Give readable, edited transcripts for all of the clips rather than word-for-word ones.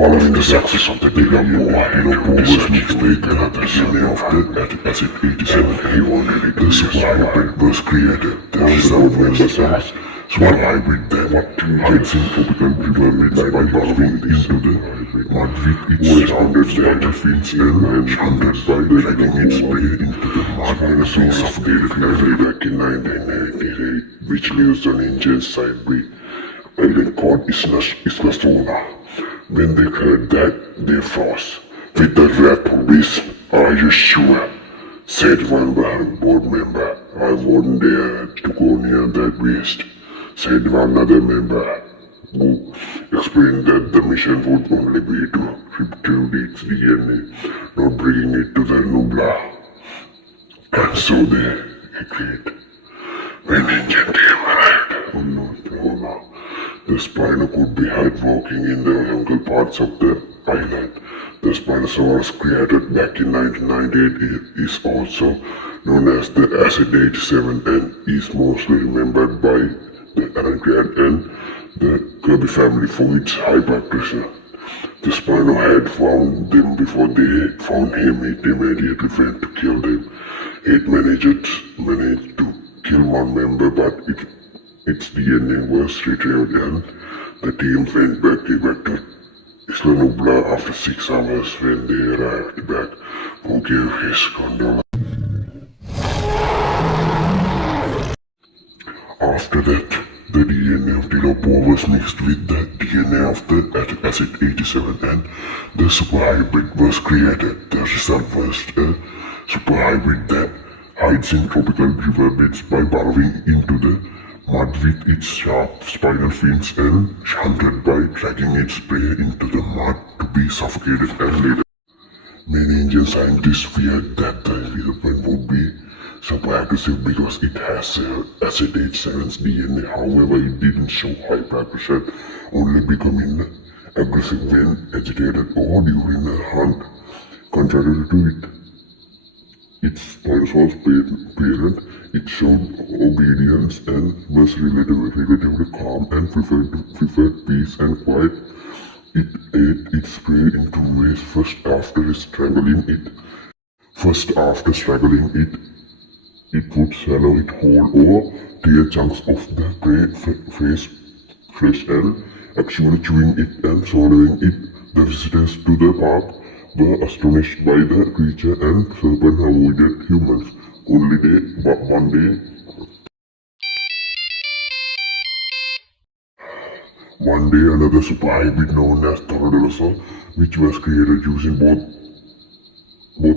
Following the success of the Dino-Powers mixtape and the DNA of the Acid-87, he wanted it. The super hybrid was created. The result was the small hybrid that hides in tropical primates by burrowing into the mud with its rounded battlefields and hunted by dragging its prey into the mud in a piece of dated early back in 1988, which leaves an injured side by island called Isla Sona. When they heard that, they froze. With the rat beast, are you sure? Said one board member. I wasn't there to go near that beast. Said one other member, who explained that the mission would only be to retrieve its DNA, not bringing it to the Nubla. And so they agreed. When engine team arrived, oh no, the Spino could be heard walking in the jungle parts of the island. The Spinosaurus created back in 1998 is also known as the Acid-87 and is mostly remembered by the Anagrad and the Kirby family for its hyper-aggression. The Spino had found them before they found him. It immediately went to kill them. It managed to kill one member, but its DNA was retrieved and the team went back to Isla Nubla after 6 hours. When they arrived back, who gave his condolence. After that, the DNA of Dino-Powers was mixed with the DNA of the Acid-87 and the super hybrid was created. The result was a super hybrid that hides in tropical riverbeds by burrowing into the mud with its sharp spinal fins and hunted by dragging its prey into the mud to be suffocated and later. Many Indian scientists feared that the weapon would be super aggressive because it has Acid-87's DNA. However, it didn't show hyper-aggression, only becoming aggressive when agitated or during a hunt. Contrary to its Spinosaurus parent, it showed obedience and was relatively calm and preferred peace and quiet. It ate its prey in 2 ways. First, after strangling it, it would swallow it whole or tear chunks of the prey fresh and actually chewing it and swallowing it. The visitors to the park were astonished by the creature and serpent avoided humans. One day another super hybrid known as Toradolosaur, which was created using both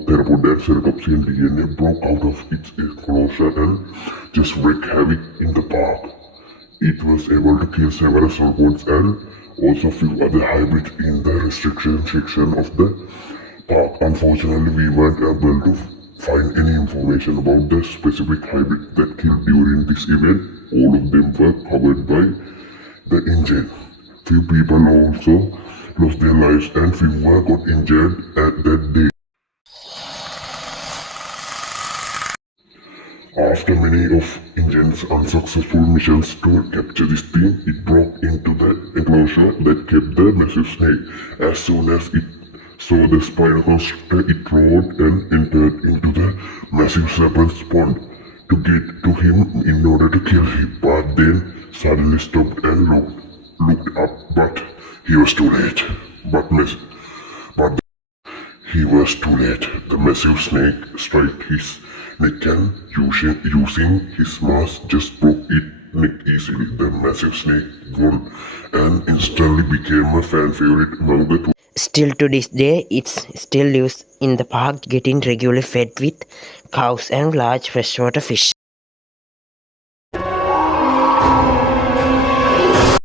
theropod and ceratopsian DNA, broke out of its enclosure and just wreaked havoc in the park. It was able to kill several sauropods and also few other hybrids in the restriction section of the park. Unfortunately, we weren't able to find any information about the specific hybrid that killed during this event. All of them were covered by the engine. Few people also lost their lives and few more got injured at that day. After many of Engine's unsuccessful missions to capture this thing, it broke into the enclosure that kept the massive snake. As soon as it saw the spinoconstrictor, it roared and entered into the massive serpent's pond to get to him in order to kill him, but then suddenly stopped and looked up, but he was too late. He was too late. The massive snake struck his neck and using his mass just broke its neck easily. The massive snake won and instantly became a fan favorite among the two. Still to this day, it still lives in the park, getting regularly fed with cows and large freshwater fish.